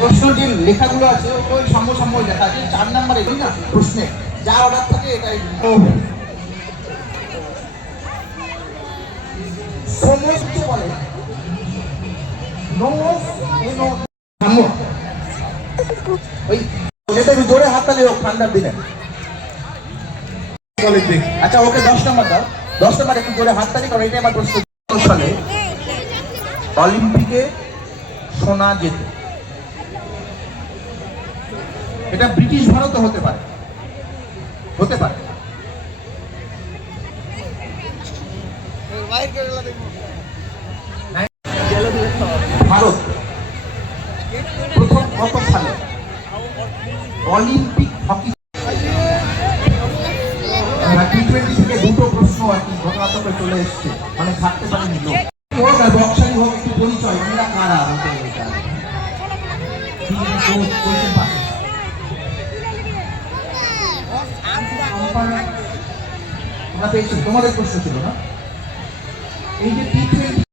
প্রশ্নটির লেখাগুলো আছে ওই সাম্য লেখা আছে 4 নম্বরে না প্রশ্নে যা অর্ডার থাকে এটাই সমস্ত বলে ওই এটা জোরে হাততালি হোক ঠান্ডার দিনে। আচ্ছা ওকে 10 নম্বর দাও, 10 নম্বর একটু জোরে হাততালি করো। এটাই আমার প্রশ্ন। সালে অলিম্পিকে সোনা যেত, এটা ব্রিটিশ ভারত হতে পারে, হতে পারে। ভারত প্রথম কত সালে অলিম্পিক হকি T20 থেকে দুটো প্রশ্ন আর কি ঘটনাচক্রে চলে এসছে, মানে থাকতে পারেনি লোক হোক আর বক্সারি হোক একটু পরিচয় এরা কারা পেয়েছি। তোমাদের প্রশ্ন ছিল না এই যে T20